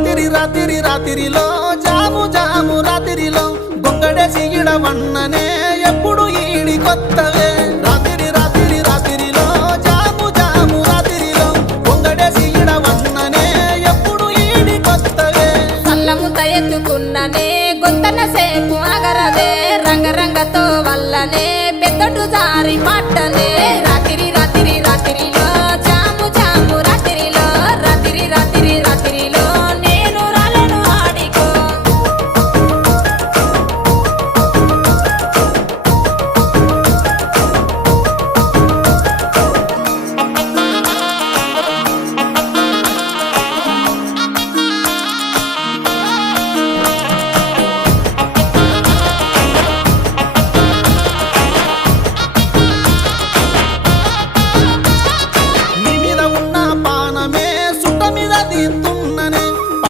రాత్రిలో జాము జాము రాత్రిలో గొంగడేసి ఇడవన్ననే ఎప్పుడు ఈడి కొత్తవే రాత్రిలో జాము జాము రాత్రిలో గొంగడేసి ఇడవన్ననే ఎప్పుడు ఈడి కొత్తవే సల్లముత ఎత్తుకున్ననే గొంతన సేపు అగరదే రంగరంగతో వల్లనే పెద్దటు జారి పట్టనే